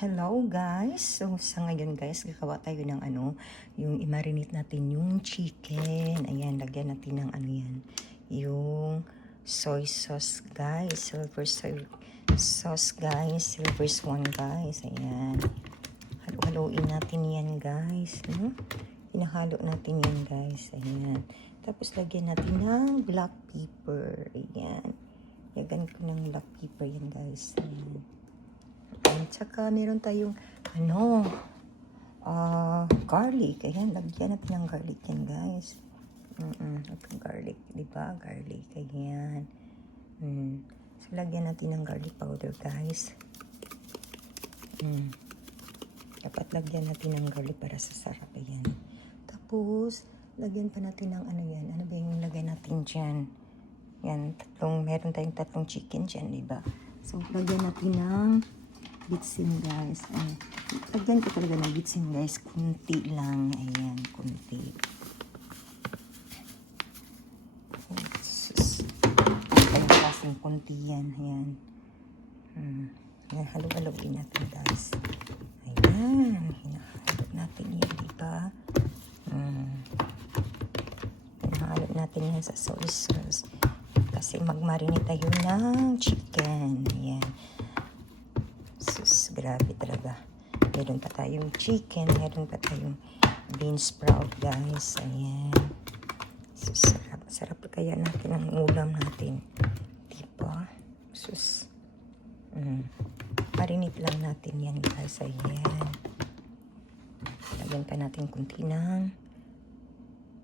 Hello guys! So sa ngayon guys, gagawa tayo ng yung i-marinate natin yung chicken. Ayan, lagyan natin ng yung soy sauce guys. Silver soy sauce guys. Silver swan guys. Ayan. Halo-haloin natin yan guys. Hinahalo natin yan guys. Ayan. Tapos lagyan natin ng black pepper. Ayan. Lagyan ko ng black pepper yan guys. Ayan. At saka meron tayong garlic. Ayan, lagyan natin ng garlic yan guys. Garlic, diba? Garlic, ayan. So, lagyan natin ng garlic powder guys. Dapat lagyan natin ng garlic para sa sarap, ayan. Tapos, lagyan pa natin ng Ano ba yung lagay natin dyan? Yan, meron tayong tatlong chicken dyan, diba? So, lagyan natin ng bitsin guys. Lagyan ko talaga ng bitsin guys. Kunti lang. Ayan, kunti. Kaya kasing kunti yan. Ayan. Halo-haloin natin guys. Ayan. Hinahalo natin yan, diba? Hinahalo natin yan sa soy sauce. Kasi magmarinate tayo ng chicken. Ayan. Sus, grabe talaga. Meron pa tayong chicken, meron pa tayong bean sprout guys. Ayan. Sus, sarap. Sarap kaya natin ang ulam natin. Diba? Sus. Marinate lang natin yan guys. Ayan. Lagyan pa natin kunti ng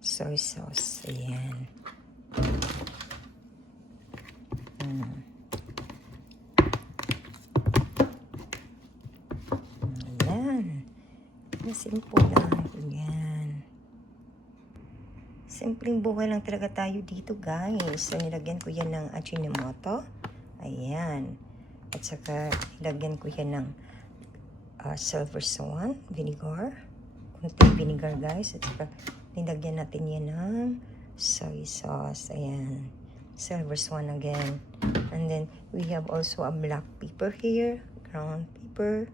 soy sauce. Ayan. Simple lang. Yan. Simpleng buhay lang talaga tayo dito, guys. So, nilagyan ko yan ng Ajinomoto. Ayan. At saka, nilagyan ko yan ng silver swan vinegar. Kunting vinegar, guys. At saka, nilagyan natin yan ng soy sauce. Ayan. Silver swan again. And then, we have also a black pepper here. Ground pepper.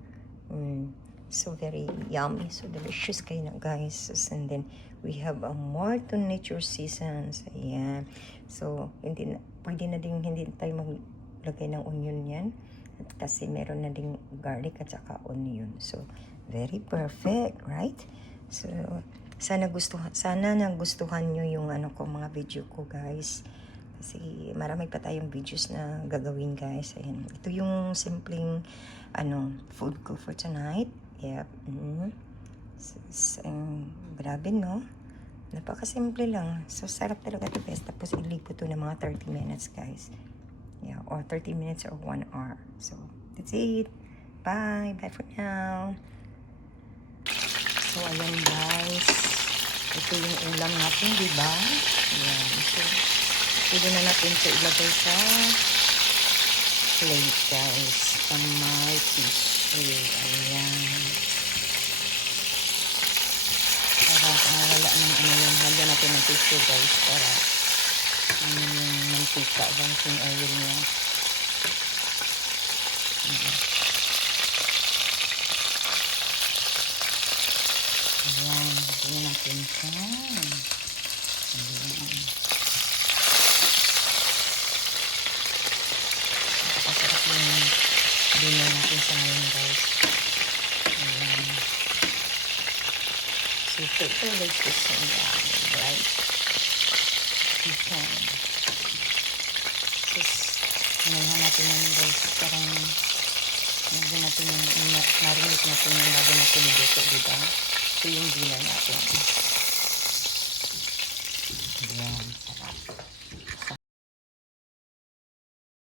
So very yummy, so delicious kayo na guys. And then we have a Morton Nature Seasons. Ayan. So pwede na din hindi tayo maglagay ng onion yan. At kasi meron na ding garlic at saka onion. So very perfect, right? So sana nagustuhan nyo yung mga video ko guys. Kasi marami pa tayong videos na gagawin guys. Ayan. Ito yung simpleng food ko for tonight. Yep. Grabe, no? Napakasimple lang. So, sarap talaga ito, guys. Tapos, ilipo to ng mga 30 minutes, guys. Yeah, or 30 minutes or 1 hour. So, that's it. Bye. Bye for now. So, ayan, guys. Ito yung ulam natin, diba? Ayan. So, pwede na natin ito ilagay sa plate, guys. Sa my tissue. Ayan. Para wala ng yan. Lagyan natin ng tissue guys para yung mantika bang yung oil niya. Ayan. Lagyan natin siya. Ayan. Napakasarap yung dinner natin sa ngayon guys. Ayan. Super delicious and yummy, right? Chicken. Sus, nanahan natin yun guys. Parang nagin natin yung marinate natin yung bago natin iluto, diba? Ito yung dinner natin.